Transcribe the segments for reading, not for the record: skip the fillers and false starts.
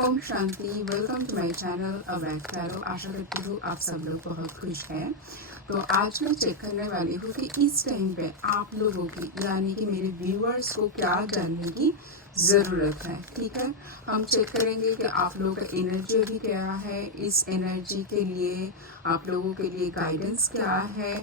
ओम शांति। Welcome to my channel अवैध tarot. आशा करती हूँ आप सब लोग बहुत खुश हैं। तो आज मैं चेक करने वाली हूँ कि इस टाइम पे आप लोगों की यानी कि मेरे व्यूअर्स को क्या जानने की ज़रूरत है। ठीक है, हम चेक करेंगे कि आप लोगों का एनर्जी अभी क्या है, इस एनर्जी के लिए आप लोगों के लिए गाइडेंस क्या है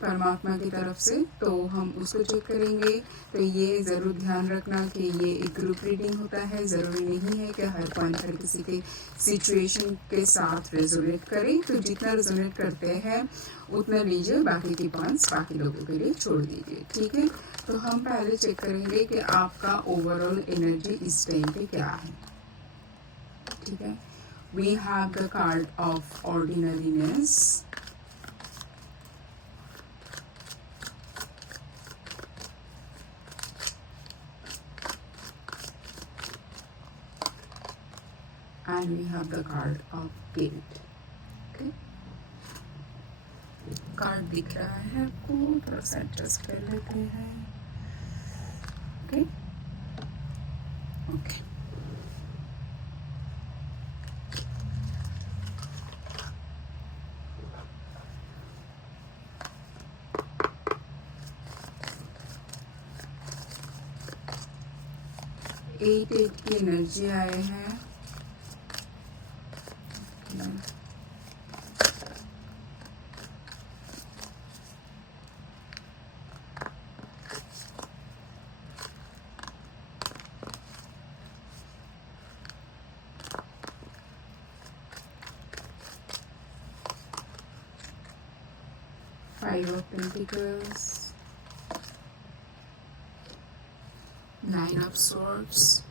परमात्मा की तरफ से, तो हम उसको चेक करेंगे। तो ये ज़रूर ध्यान रखना कि ये एक ग्रुप रीडिंग होता है, ज़रूरी नहीं है कि हर पॉइंट हर किसी के सिचुएशन के साथ रेजोनेट करें। तो जितना रेजोनेट करते हैं उतना लीजिए, बाकी की पॉइंट्स बाकी लोगों के लिए छोड़ दीजिए। ठीक है, तो हम पहले चेक करेंगे कि आपका ओवरऑल एनर्जी इस टाइम पे क्या है। ठीक है, we have the card of ordinariness, and we have the card of guilt. Okay, card दिख रहा है आपको, थोड़ा सा एडजस्ट कर लेते हैं। ओके ओके, एट की एनर्जी आए हैं। Five of Pentacles, Nine of Swords,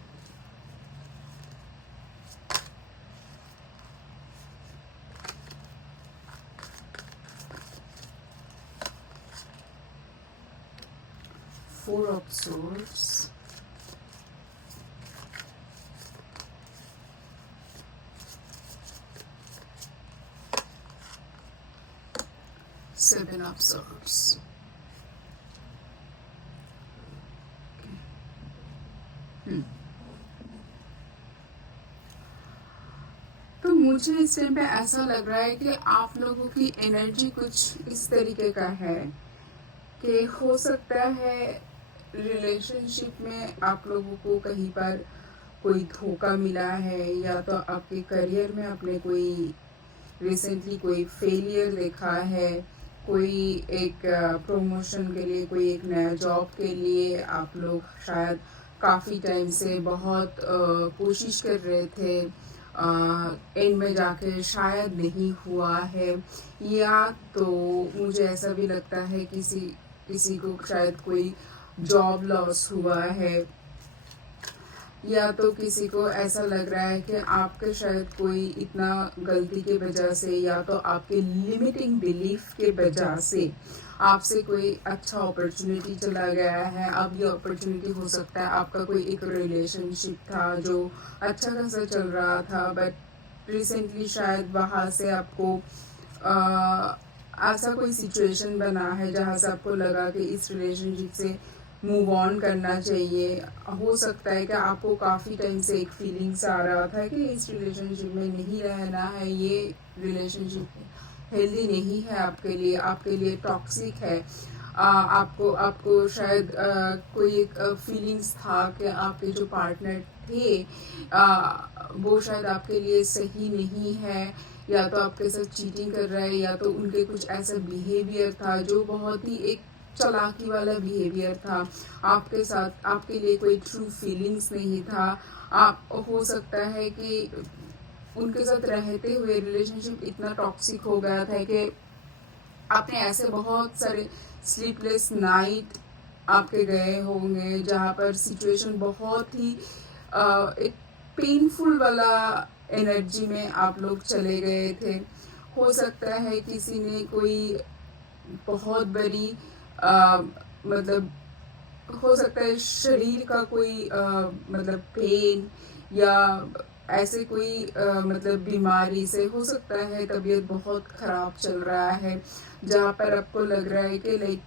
Four of Swords, Seven of Swords. तो मुझे इस टाइम पे ऐसा लग रहा है कि आप लोगों की एनर्जी कुछ इस तरीके का है कि हो सकता है रिलेशनशिप में आप लोगों को कहीं पर कोई धोखा मिला है, या तो आपके करियर में आपने कोई रिसेंटली कोई फेलियर देखा है, कोई एक प्रमोशन के लिए, कोई एक नया जॉब के लिए आप लोग शायद काफ़ी टाइम से बहुत कोशिश कर रहे थे, एंड में जाके शायद नहीं हुआ है। या तो मुझे ऐसा भी लगता है किसी को शायद कोई जॉब लॉस हुआ है, या तो किसी को ऐसा लग रहा है कि आपके शायद कोई इतना गलती के वजह से, या तो आपके लिमिटिंग बिलीफ के वजह से आपसे कोई अच्छा अपॉर्चुनिटी चला गया है। अब ये अपॉर्चुनिटी हो सकता है आपका कोई एक रिलेशनशिप था जो अच्छा खासा चल रहा था, बट रिसेंटली शायद वहाँ से आपको ऐसा कोई सिचुएशन बना है जहाँ से आपको लगा कि इस रिलेशनशिप से मूव ऑन करना चाहिए। हो सकता है कि आपको काफ़ी टाइम से एक फीलिंग्स आ रहा था कि इस रिलेशनशिप में नहीं रहना है, ये रिलेशनशिप हेल्दी नहीं है आपके लिए टॉक्सिक है। आपको शायद कोई एक फीलिंग्स था कि आपके जो पार्टनर थे वो शायद आपके लिए सही नहीं है, या तो आपके साथ चीटिंग कर रहा है, या तो उनके कुछ ऐसा बिहेवियर था जो बहुत ही एक चालाकी वाला बिहेवियर था आपके साथ। आपके लिए कोई ट्रू फीलिंग्स नहीं था। आप हो सकता है कि उनके साथ रहते हुए रिलेशनशिप इतना टॉक्सिक हो गया था कि आपने ऐसे बहुत सारे स्लीपलेस नाइट आपके गए होंगे जहाँ पर सिचुएशन बहुत ही एक पेनफुल वाला एनर्जी में आप लोग चले गए थे। हो सकता है किसी ने कोई बहुत बड़ी मतलब हो सकता है शरीर का कोई मतलब पेन, या ऐसे कोई मतलब बीमारी से हो सकता है तबीयत बहुत ख़राब चल रहा है, जहाँ पर आपको लग रहा है कि लाइक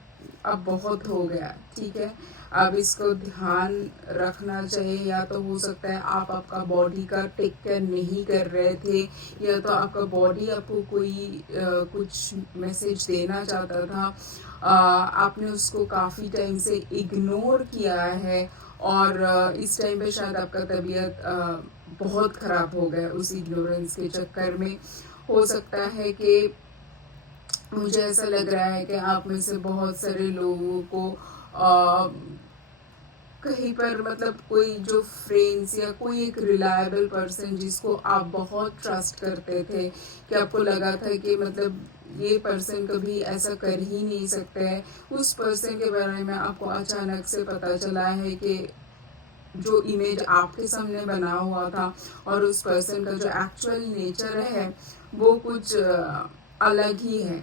अब बहुत हो गया। ठीक है, अब इसको ध्यान रखना चाहिए। या तो हो सकता है आप आपका बॉडी का टेक केयर नहीं कर रहे थे, या तो आपका बॉडी आपको कोई कुछ मैसेज देना चाहता था, आपने उसको काफ़ी टाइम से इग्नोर किया है, और इस टाइम पे शायद आपका तबीयत बहुत ख़राब हो गया उस इग्नोरेंस के चक्कर में। हो सकता है कि मुझे ऐसा लग रहा है कि आप में से बहुत सारे लोगों को कहीं पर मतलब कोई जो फ्रेंड्स या कोई एक रिलायबल पर्सन जिसको आप बहुत ट्रस्ट करते थे, कि आपको लगा था कि मतलब ये पर्सन कभी ऐसा कर ही नहीं सकते हैं, उस पर्सन के बारे में आपको अचानक से पता चला है कि जो इमेज आपके सामने बना हुआ था और उस पर्सन का जो एक्चुअल नेचर है वो कुछ अलग ही है।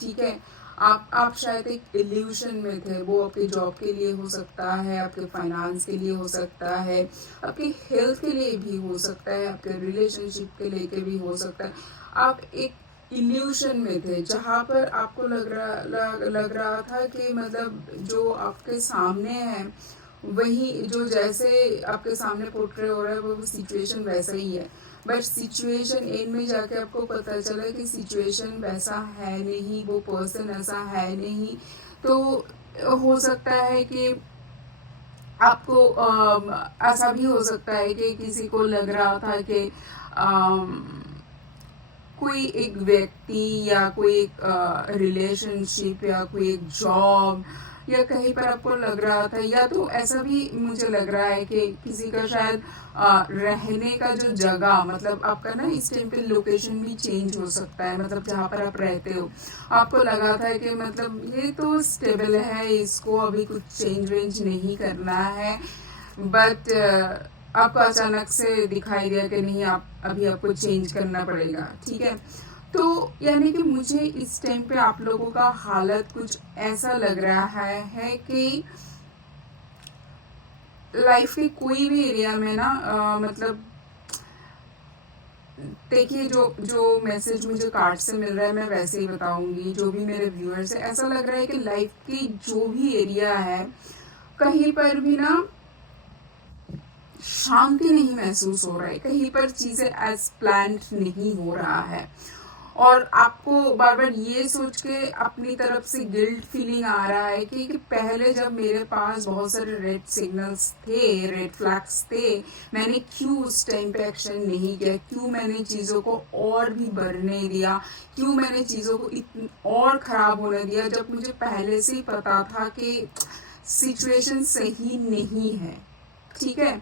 ठीक है, आप शायद एक इल्यूशन में थे। वो आपके जॉब के लिए हो सकता है, आपके फाइनेंस के लिए हो सकता है, आपके हेल्थ के लिए भी हो सकता है, आपके रिलेशनशिप के लेके भी हो सकता है। आप एक इल्यूशन में थे जहाँ पर आपको लग रहा था कि मतलब जो आपके सामने है वही जो जैसे आपके सामने पोर्ट्रे हो रहा है वो सिचुएशन वैसा ही है। बट सिचुएशन एंड में जाके आपको पता चला कि सिचुएशन वैसा है नहीं, वो पर्सन ऐसा है नहीं। तो हो सकता है कि आपको ऐसा भी हो सकता है कि किसी को लग रहा था कि कोई एक व्यक्ति या कोई एक रिलेशनशिप या कोई एक जॉब या कहीं पर आपको लग रहा था, या तो ऐसा भी मुझे लग रहा है कि किसी का शायद रहने का जो जगह, मतलब आपका ना इस टाइम पे लोकेशन भी चेंज हो सकता है, मतलब जहाँ पर आप रहते हो आपको लगा था कि मतलब ये तो स्टेबल है, इसको अभी कुछ चेंज वेंज नहीं करना है, बट आपको अचानक से दिखाई दिया कि नहीं, आप अभी आपको चेंज करना पड़ेगा। ठीक है, तो यानी कि मुझे इस टाइम पे आप लोगों का हालत कुछ ऐसा लग रहा है कि लाइफ के कोई भी एरिया में ना मतलब देखिए, जो जो मैसेज मुझे कार्ड से मिल रहा है मैं वैसे ही बताऊंगी, जो भी मेरे व्यूअर्स है, ऐसा लग रहा है कि लाइफ की जो भी एरिया है कहीं पर भी ना शांति नहीं महसूस हो रहा है, कहीं पर चीजें एज प्लान्ड नहीं हो रहा है, और आपको बार बार ये सोच के अपनी तरफ से गिल्ट फीलिंग आ रहा है कि पहले जब मेरे पास बहुत सारे रेड सिग्नल्स थे, रेड फ्लैग्स थे, मैंने क्यों उस टाइम पे एक्शन नहीं किया, क्यों मैंने चीज़ों को और भी बढ़ने दिया, क्यों मैंने चीज़ों को और ख़राब होने दिया, जब मुझे पहले से ही पता था कि सिचुएशन सही नहीं है। ठीक है,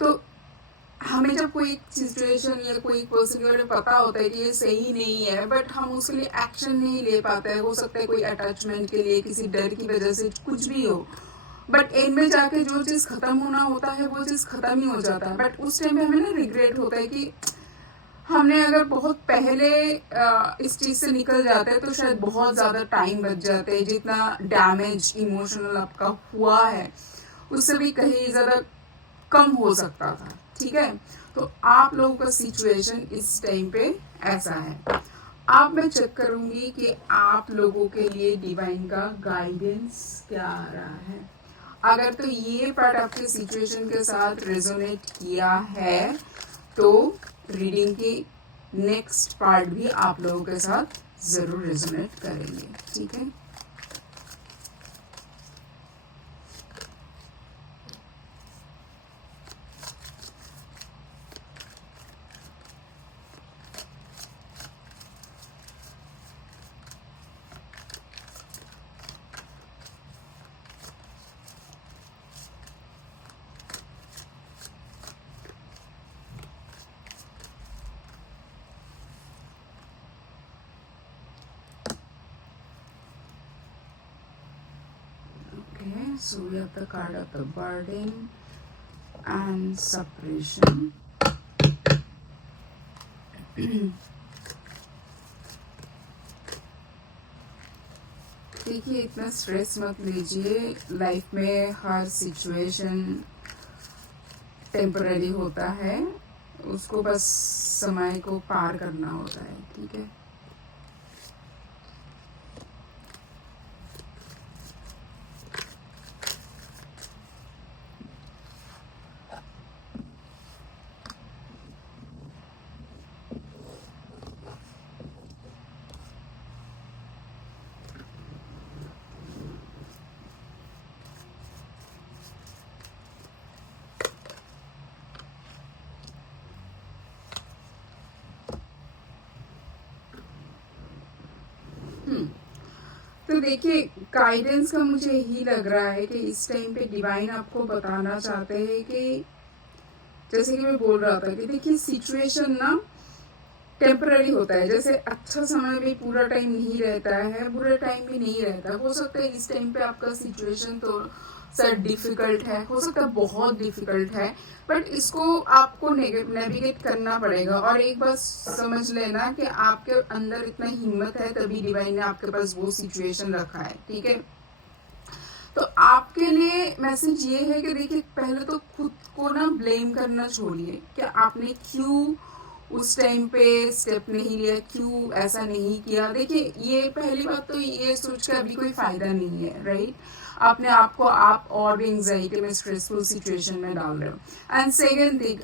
तो हमें जब कोई सिचुएशन या कोई पर्सन के बारे में पता होता है कि ये सही नहीं है, बट हम उसके लिए एक्शन नहीं ले पाते हैं, हो सकता है कोई अटैचमेंट के लिए, किसी डर की वजह से, कुछ भी हो, बट एंड में जाके जो चीज़ खत्म होना होता है वो चीज़ खत्म ही हो जाता है। बट उस टाइम पे हमें ना रिग्रेट होता है कि हमने अगर बहुत पहले इस चीज़ से निकल जाते हैं तो शायद बहुत ज़्यादा टाइम बच जाते हैं, जितना डैमेज इमोशनल आपका हुआ है उससे भी कहीं ज़्यादा कम हो सकता था। ठीक है, तो आप लोगों का सिचुएशन इस टाइम पे ऐसा है। अब मैं चेक करूंगी कि आप लोगों के लिए डिवाइन का गाइडेंस क्या आ रहा है। अगर तो ये पार्ट आपके सिचुएशन के साथ रेजोनेट किया है तो रीडिंग की नेक्स्ट पार्ट भी आप लोगों के साथ जरूर रेजोनेट करेंगे। ठीक है, so we have the card of the burden and separation. देखिए, इतना स्ट्रेस मत लीजिए, लाइफ में हर सिचुएशन टेम्पररी होता है, उसको बस समय को पार करना होता है। ठीक है, देखिए गाइडेंस का मुझे यही लग रहा है कि इस टाइम पे डिवाइन आपको बताना चाहते हैं कि जैसे कि मैं बोल रहा था कि देखिए सिचुएशन ना टेम्पररी होता है। जैसे अच्छा समय भी पूरा टाइम नहीं रहता है, बुरा टाइम भी नहीं रहता। हो सकता है इस टाइम पे आपका सिचुएशन तो सर डिफिकल्ट है, हो सकता है बहुत डिफिकल्ट है, बट इसको आपको नेविगेट करना पड़ेगा। और एक बात समझ लेना कि आपके अंदर इतना हिम्मत है, तभी डिवाइन ने आपके पास वो सिचुएशन रखा है, ठीक है। तो आपके लिए मैसेज ये है कि देखिए पहले तो खुद को ना ब्लेम करना छोड़िए कि आपने क्यों उस टाइम पे स्टेप नहीं लिया, क्यों ऐसा नहीं किया। देखिए ये पहली बात तो ये सोच के अभी कोई फायदा नहीं है, राइट। अपने आप को आप और भी एंजाइटी में, स्ट्रेसफुल सिचुएशन में डाल रहे हो। एंड सेकेंड थिंग,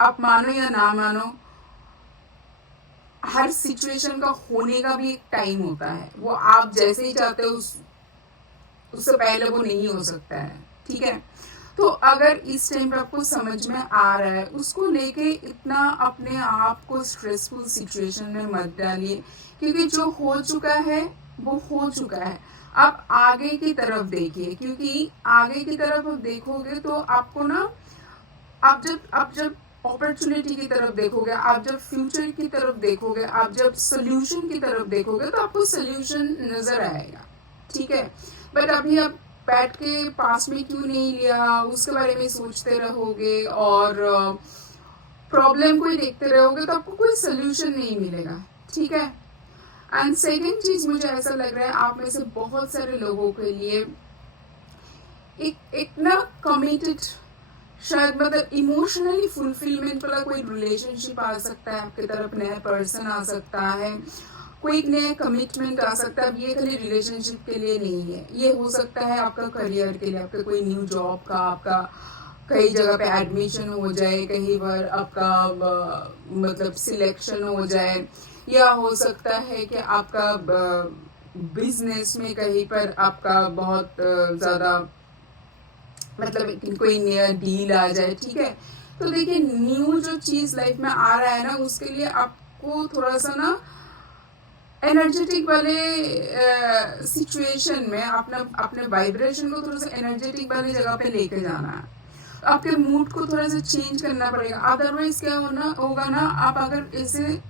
आप मानो या ना मानो, हर सिचुएशन का होने का भी एक टाइम होता है। वो आप जैसे ही चाहते हो उससे पहले वो नहीं हो सकता है, ठीक है। तो अगर इस टाइम पे आपको समझ में आ रहा है, उसको लेके इतना अपने आप को स्ट्रेसफुल सिचुएशन में मत डालिए, क्योंकि जो हो चुका है वो हो चुका है। आप आगे की तरफ देखिए, क्योंकि आगे की तरफ आप देखोगे तो आपको ना, आप जब अपॉर्चुनिटी की तरफ देखोगे, आप जब फ्यूचर की तरफ देखोगे, आप जब सोल्यूशन की तरफ देखोगे, तो आपको सोल्यूशन नजर आएगा, ठीक है। बट अभी आप बैठ के पास में क्यों नहीं लिया, उसके बारे में सोचते रहोगे और प्रॉब्लम को ही देखते रहोगे, तो आपको कोई सोल्यूशन नहीं मिलेगा, ठीक है। एंड सेकेंड चीज, मुझे ऐसा लग रहा है आप में से बहुत सारे लोगों के लिए एक ना कमिटेड, शायद मतलब इमोशनली फुलफिलमेंट वाला कोई रिलेशनशिप आ सकता है आपकी तरफ, नया पर्सन आ सकता है, कोई नया कमिटमेंट आ सकता है। अब ये खाली रिलेशनशिप के लिए नहीं है, ये हो सकता है आपका करियर के लिए, आपका कोई न्यू जॉब का, आपका कई जगह पे एडमिशन हो जाए, कहीं पर आपका मतलब सिलेक्शन हो जाए, या हो सकता है कि आपका बिजनेस में कहीं पर आपका बहुत ज्यादा मतलब कोई नया डील आ जाए, ठीक है। तो देखिए न्यू जो चीज लाइफ में आ रहा है ना, उसके लिए आपको थोड़ा सा ना एनर्जेटिक वाले सिचुएशन में अपना अपने वाइब्रेशन को थोड़ा सा एनर्जेटिक वाली जगह पे लेके जाना है। आपके मूड को थोड़ा सा चेंज करना पड़ेगा, अदरवाइज क्या होगा ना, आप अगर ऐसे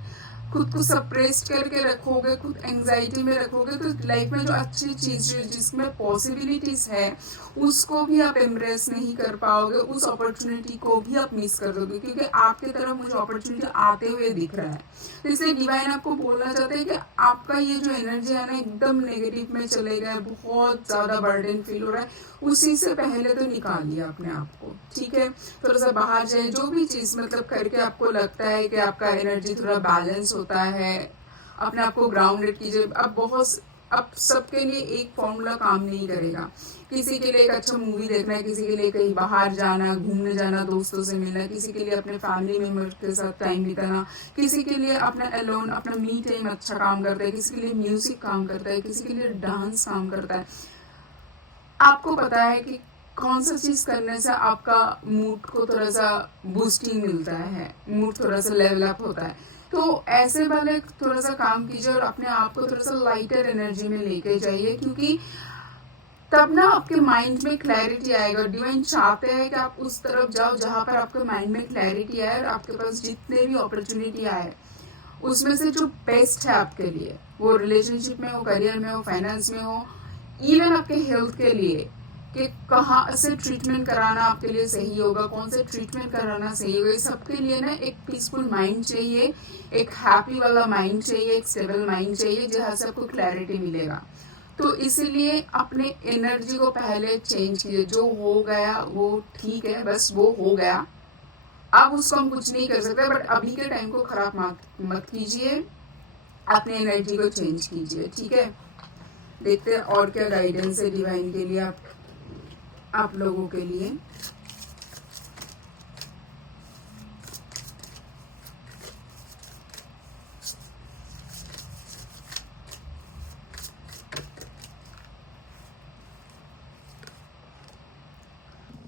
खुद को सप्रेस्ड करके रखोगे, खुद एंजाइटी में रखोगे, तो लाइफ में जो अच्छी चीज जिसमें पॉसिबिलिटीज है उसको भी आप एम्ब्रेस नहीं कर पाओगे, उस अपॉर्चुनिटी को भी आप मिस कर दोगे, क्योंकि आपकी तरफ मुझे अपॉर्चुनिटी आते हुए दिख रहा है। तो इसलिए डिवाइन आपको बोलना चाहते हैं कि आपका ये जो एनर्जी है ना, एकदम नेगेटिव में चले गए, बहुत ज्यादा बर्डन फील हो रहा है, उसी से पहले तो निकालिए अपने आप को, ठीक है। थोड़ा सा बाहर जाए, जो भी चीज मतलब करके आपको लगता है कि आपका एनर्जी थोड़ा बैलेंस होता है, अपने आप को ग्राउंडेड कीजिए। अब सबके लिए एक फॉर्मूला काम नहीं करेगा। किसी के लिए एक अच्छा मूवी देखना है, किसी के लिए कहीं बाहर जाना, घूमने जाना, दोस्तों से मिलना, किसी के लिए अपने फैमिली मेंबर के साथ टाइम बिताना, किसी के लिए अपना एलोन, अपना मी टाइम अच्छा काम करता है, किसी के लिए म्यूजिक काम करता है, किसी के लिए डांस काम करता है। आपको पता है कि कौन सा चीज करने से आपका मूड को थोड़ा सा बूस्टिंग मिलता है, मूड थोड़ा सा लेवल अप होता है। तो ऐसे वाले थोड़ा सा काम कीजिए और अपने आप को थोड़ा सा लाइटर एनर्जी में लेके जाइए, क्योंकि तब ना आपके माइंड में क्लैरिटी आएगा। डिवाइन चाहते हैं कि आप उस तरफ जाओ जहां पर आपके माइंड में क्लैरिटी आए, और आपके पास जितने भी अपॉर्चुनिटी आए उसमें से जो बेस्ट है आपके लिए, वो रिलेशनशिप में हो, करियर में हो, फाइनेंस में हो, इवन आपके हेल्थ के लिए, कि कहाँ से ट्रीटमेंट कराना आपके लिए सही होगा, कौन से ट्रीटमेंट कराना सही होगा। सबके लिए ना एक पीसफुल माइंड चाहिए, एक हैप्पी वाला माइंड चाहिए, एक स्टेबल माइंड चाहिए, जहाँ से आपको क्लैरिटी मिलेगा। तो इसीलिए अपने एनर्जी को पहले चेंज कीजिए। जो हो गया वो ठीक है, बस वो हो गया, अब उसको हम कुछ नहीं कर सकते, बट अभी के टाइम को खराब मत कीजिए, अपने एनर्जी को चेंज कीजिए, ठीक है। देखते हैं और क्या गाइडेंस है डिवाइन के लिए आप लोगों के लिए।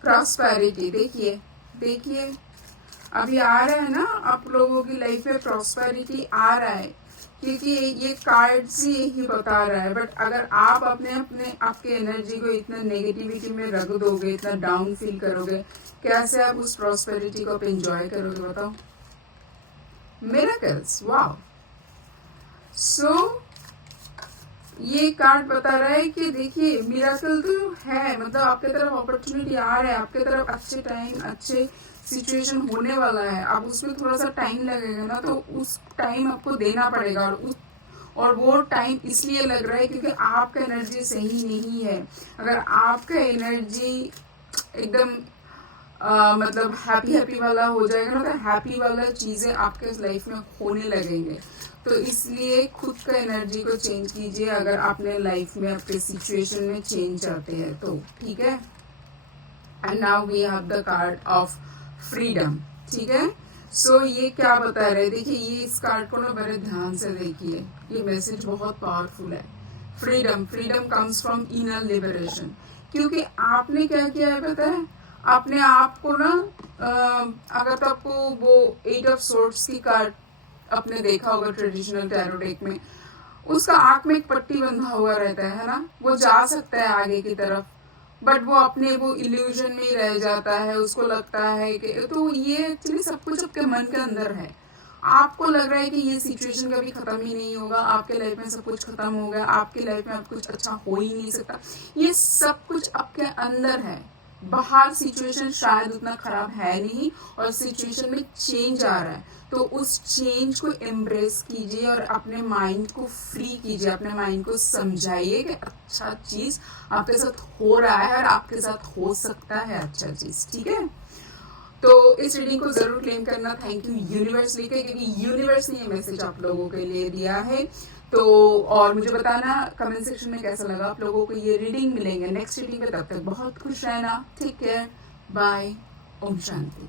प्रॉस्पेरिटी, देखिए अभी आ रहा है ना, आप लोगों की लाइफ में प्रॉस्पेरिटी आ रहा है। क्योंकि ये कार्ड से यही बता रहा है। बट अगर आप अपने आपके एनर्जी को इतना नेगेटिविटी में रख दोगे, इतना डाउन फील करोगे, कैसे आप उस प्रॉस्पेरिटी को एंजॉय करोगे बताओ? Miracles, wow. सो ये कार्ड बता रहा है कि देखिए मिराकल तो है, मतलब आपके तरफ अपॉर्चुनिटी आ रहा है, आपके तरफ अच्छे टाइम, अच्छे सिचुएशन होने वाला है। अब उसमें थोड़ा सा टाइम लगेगा ना, तो उस टाइम आपको देना पड़ेगा। और वो टाइम इसलिए लग रहा है क्योंकि आपका एनर्जी सही नहीं है। अगर आपका एनर्जी एकदम मतलब हैप्पी वाला हो जाएगा ना, तो हैप्पी वाला चीजें आपके लाइफ में होने लगेंगे। तो इसलिए खुद का एनर्जी को चेंज कीजिए अगर आपने लाइफ में आपके सिचुएशन में चेंज चाहते हैं तो, ठीक है। And now we have the card of freedom, ठीक है। सो ये क्या बता रहे, देखिए ये इस कार्ड को ना बड़े ध्यान से देखिए, ये मैसेज बहुत पावरफुल है। Freedom, freedom comes from inner liberation. क्योंकि आपने क्या किया है पता है, आपने आपको ना अगर तो आपको वो 8 ऑफ सोर्ड्स की कार्ड आपने देखा होगा ट्रेडिशनल टैरो डेक में, उसका आंख में एक पट्टी बंधा हुआ रहता है ना, वो जा सकता है आगे की तरफ, बट वो अपने वो इल्यूजन में ही रह जाता है। उसको लगता है कि तो ये एक्चुअली सब कुछ आपके मन के अंदर है। आपको लग रहा है कि ये सिचुएशन कभी खत्म ही नहीं होगा, आपके लाइफ में सब कुछ खत्म हो गया, आपके लाइफ में अब कुछ अच्छा हो ही नहीं सकता। ये सब कुछ आपके अंदर है, बाहर सिचुएशन शायद उतना खराब है नहीं, और सिचुएशन में चेंज आ रहा है। तो उस चेंज को एम्ब्रेस कीजिए और अपने माइंड को फ्री कीजिए, अपने माइंड को समझाइए कि अच्छा चीज आपके साथ हो रहा है और आपके साथ हो सकता है अच्छा चीज, ठीक है। तो इस रीडिंग को जरूर क्लेम करना। थैंक यू यूनिवर्स लिखे, क्योंकि यूनिवर्स ने ये मैसेज आप लोगों के लिए दिया है। तो और मुझे बताना कमेंट सेक्शन में कैसा लगा आप लोगों को ये रीडिंग। मिलेंगे नेक्स्ट रीडिंग में, तब तक बहुत खुश रहना, take care, bye, Om Shanti.